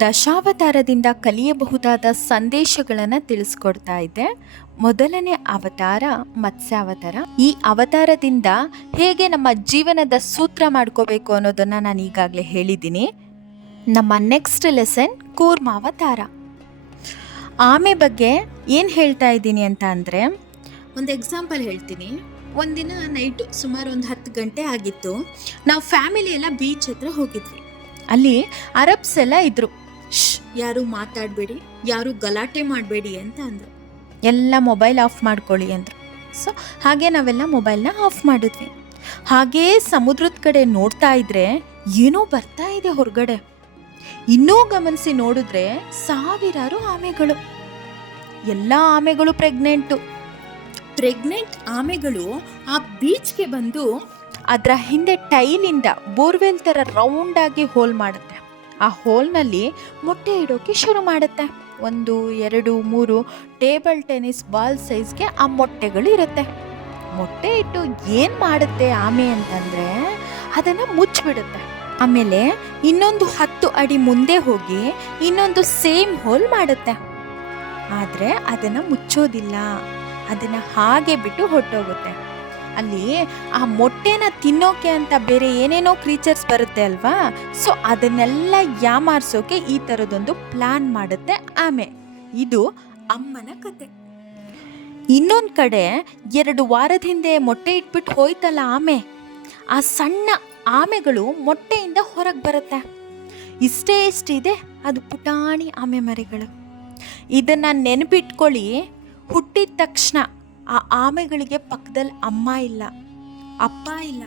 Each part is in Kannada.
ದಶಾವತಾರದಿಂದ ಕಲಿಯಬಹುದಾದ ಸಂದೇಶಗಳನ್ನು ತಿಳಿಸ್ಕೊಡ್ತಾ ಇದೆ. ಮೊದಲನೇ ಅವತಾರ ಮತ್ಸ್ಯಾವತಾರ. ಈ ಅವತಾರದಿಂದ ಹೇಗೆ ನಮ್ಮ ಜೀವನದ ಸೂತ್ರ ಮಾಡ್ಕೋಬೇಕು ಅನ್ನೋದನ್ನು ನಾನು ಈಗಾಗಲೇ ಹೇಳಿದ್ದೀನಿ. ನಮ್ಮ ನೆಕ್ಸ್ಟ್ ಲೆಸನ್ ಕೂರ್ಮಾವತಾರ. ಆಮೆ ಬಗ್ಗೆ ಏನು ಹೇಳ್ತಾ ಇದ್ದೀನಿ ಅಂತ ಅಂದರೆ, ಒಂದು ಎಕ್ಸಾಂಪಲ್ ಹೇಳ್ತೀನಿ. ಒಂದಿನ ನೈಟು ಸುಮಾರು ಒಂದು 10 ಗಂಟೆ ಆಗಿತ್ತು. ನಾವು ಫ್ಯಾಮಿಲಿ ಎಲ್ಲ ಬೀಚ್ ಹತ್ರ ಹೋಗಿದ್ವಿ. ಅಲ್ಲಿ ಅರಬ್ಸ್ ಎಲ್ಲ ಇದ್ರು. ಯಾರು ಮಾತಾಡಬೇಡಿ, ಯಾರು ಗಲಾಟೆ ಮಾಡಬೇಡಿ ಅಂತ ಅಂದರು. ಎಲ್ಲ ಮೊಬೈಲ್ ಆಫ್ ಮಾಡ್ಕೊಳ್ಳಿ ಅಂದರು. ಸೊ ಹಾಗೆ ನಾವೆಲ್ಲ ಮೊಬೈಲ್ನ ಆಫ್ ಮಾಡಿದ್ವಿ. ಹಾಗೇ ಸಮುದ್ರದ ಕಡೆ ನೋಡ್ತಾ ಇದ್ರೆ ಏನೋ ಬರ್ತಾ ಇದೆ ಹೊರಗಡೆ. ಇನ್ನೂ ಗಮನಿಸಿ ನೋಡಿದ್ರೆ ಸಾವಿರಾರು ಆಮೆಗಳು. ಎಲ್ಲ ಆಮೆಗಳು ಪ್ರೆಗ್ನೆಂಟ್ ಆಮೆಗಳು ಆ ಬೀಚ್ಗೆ ಬಂದು ಅದರ ಹಿಂದೆ ಟೈಲಿಂದ ಬೋರ್ವೆಲ್ ಥರ ರೌಂಡಾಗಿ ಹೋಲ್ ಮಾಡುತ್ತೆ. ಆ ಹೋಲ್ನಲ್ಲಿ ಮೊಟ್ಟೆ ಇಡೋಕೆ ಶುರು ಮಾಡುತ್ತೆ. 1, 2, 3 ಟೇಬಲ್ ಟೆನ್ನಿಸ್ ಬಾಲ್ ಸೈಜ್ಗೆ ಆ ಮೊಟ್ಟೆಗಳು ಇರುತ್ತೆ. ಮೊಟ್ಟೆ ಇಟ್ಟು ಏನು ಮಾಡುತ್ತೆ ಆಮೆ ಅಂತಂದರೆ, ಅದನ್ನು ಮುಚ್ಚಿಬಿಡುತ್ತೆ. ಆಮೇಲೆ ಇನ್ನೊಂದು 10 ಅಡಿ ಮುಂದೆ ಹೋಗಿ ಇನ್ನೊಂದು ಸೇಮ್ ಹೋಲ್ ಮಾಡುತ್ತೆ. ಆದರೆ ಅದನ್ನು ಮುಚ್ಚೋದಿಲ್ಲ, ಅದನ್ನು ಹಾಗೆ ಬಿಟ್ಟು ಹೊರಟೋಗುತ್ತೆ. ಅಲ್ಲಿ ಆ ಮೊಟ್ಟೆನ ತಿನ್ನೋಕೆ ಅಂತ ಬೇರೆ ಏನೇನೋ ಕ್ರೀಚರ್ಸ್ ಬರುತ್ತೆ ಅಲ್ವಾ. ಸೊ ಅದನ್ನೆಲ್ಲ ಯಾಮಾರಿಸೋಕೆ ಈ ಥರದೊಂದು ಪ್ಲಾನ್ ಮಾಡುತ್ತೆ ಆಮೆ. ಇದು ಅಮ್ಮನ ಕತೆ. ಇನ್ನೊಂದು ಕಡೆ 2 ವಾರದ ಹಿಂದೆ ಮೊಟ್ಟೆ ಇಟ್ಬಿಟ್ಟು ಹೋಯ್ತಲ್ಲ ಆಮೆ, ಆ ಸಣ್ಣ ಆಮೆಗಳು ಮೊಟ್ಟೆಯಿಂದ ಹೊರಗೆ ಬರುತ್ತೆ. ಇಷ್ಟಿದೆ ಅದು ಪುಟಾಣಿ ಆಮೆ ಮರಿಗಳು. ಇದನ್ನು ನೆನಪಿಟ್ಕೊಳ್ಳಿ. ಹುಟ್ಟಿದ ತಕ್ಷಣ ಆ ಆಮೆಗಳಿಗೆ ಪಕ್ಕದಲ್ಲಿ ಅಮ್ಮ ಇಲ್ಲ, ಅಪ್ಪ ಇಲ್ಲ,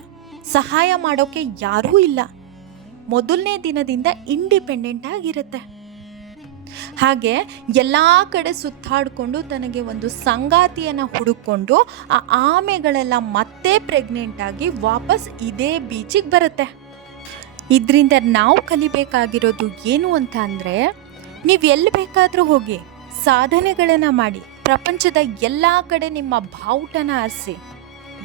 ಸಹಾಯ ಮಾಡೋಕೆ ಯಾರೂ ಇಲ್ಲ. ಮೊದಲನೇ ದಿನದಿಂದ ಇಂಡಿಪೆಂಡೆಂಟ್ ಆಗಿರುತ್ತೆ. ಹಾಗೆ ಎಲ್ಲ ಕಡೆ ಸುತ್ತಾಡಿಕೊಂಡು ತನಗೆ ಒಂದು ಸಂಗಾತಿಯನ್ನು ಹುಡುಕೊಂಡು ಆ ಆಮೆಗಳೆಲ್ಲ ಮತ್ತೆ ಪ್ರೆಗ್ನೆಂಟ್ ಆಗಿ ವಾಪಸ್ ಇದೇ ಬೀಚಿಗೆ ಬರುತ್ತೆ. ಇದರಿಂದ ನಾವು ಕಲಿಬೇಕಾಗಿರೋದು ಏನು ಅಂತ ಅಂದರೆ, ನೀವು ಎಲ್ಲಿ ಬೇಕಾದರೂ ಹೋಗಿ ಸಾಧನೆಗಳನ್ನು ಮಾಡಿ, ಪ್ರಪಂಚದ ಎಲ್ಲ ಕಡೆ ನಿಮ್ಮ ಬಾವುಟನ ಆರಿಸಿ,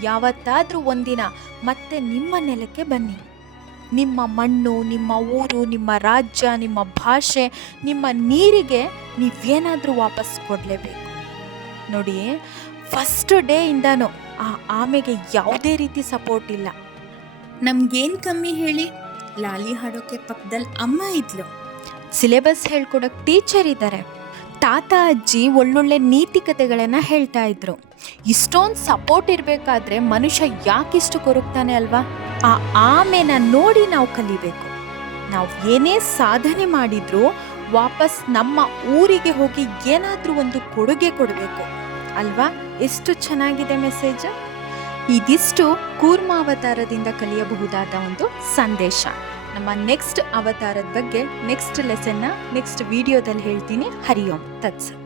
ಯಾವತ್ತಾದರೂ ಒಂದಿನ ಮತ್ತೆ ನಿಮ್ಮ ನೆಲಕ್ಕೆ ಬನ್ನಿ. ನಿಮ್ಮ ಮಣ್ಣು, ನಿಮ್ಮ ಊರು, ನಿಮ್ಮ ರಾಜ್ಯ, ನಿಮ್ಮ ಭಾಷೆ, ನಿಮ್ಮ ನೀರಿಗೆ ನೀವೇನಾದರೂ ವಾಪಸ್ ಕೊಡಲೇಬೇಕು. ನೋಡಿ, ಫಸ್ಟ್ ಡೇ ಇಂದನೂ ಆ ಆಮೆಗೆ ಯಾವುದೇ ರೀತಿ ಸಪೋರ್ಟ್ ಇಲ್ಲ. ನಮಗೇನು ಕಮ್ಮಿ ಹೇಳಿ? ಲಾಲಿ ಹಾಡೋಕ್ಕೆ ಪಕ್ಕದಲ್ಲಿ ಅಮ್ಮ ಇದ್ಲು, ಸಿಲೆಬಸ್ ಹೇಳ್ಕೊಡೋಕ್ಕೆ ಟೀಚರ್ ಇದ್ದಾರೆ, ತಾತ ಅಜ್ಜಿ ಒಳ್ಳೊಳ್ಳೆ ನೀತಿ ಕಥೆಗಳನ್ನು ಹೇಳ್ತಾ ಇದ್ರು. ಇಷ್ಟೊಂದು ಸಪೋರ್ಟ್ ಇರಬೇಕಾದ್ರೆ ಮನುಷ್ಯ ಯಾಕಿಷ್ಟು ಕೊರಗ್ತಾನೆ ಅಲ್ವಾ? ಆ ಆಮೆನ ನೋಡಿ ನಾವು ಕಲಿಬೇಕು. ನಾವು ಏನೇ ಸಾಧನೆ ಮಾಡಿದ್ರು ವಾಪಸ್ ನಮ್ಮ ಊರಿಗೆ ಹೋಗಿ ಏನಾದರೂ ಒಂದು ಕೊಡುಗೆ ಕೊಡಬೇಕು ಅಲ್ವಾ? ಎಷ್ಟು ಚೆನ್ನಾಗಿದೆ ಮೆಸೇಜ್. ಇದಿಷ್ಟು ಕೂರ್ಮಾವತಾರದಿಂದ ಕಲಿಯಬಹುದಾದ ಒಂದು ಸಂದೇಶ. ನಮ್ಮ ನೆಕ್ಸ್ಟ್ ಅವತಾರದ ಬಗ್ಗೆ ನೆಕ್ಸ್ಟ್ ಲೆಸನ್ನ ನೆಕ್ಸ್ಟ್ ವಿಡಿಯೋದಲ್ಲಿ ಹೇಳ್ತೀನಿ. ಹರಿ ಓಂ ತತ್ಸತ್.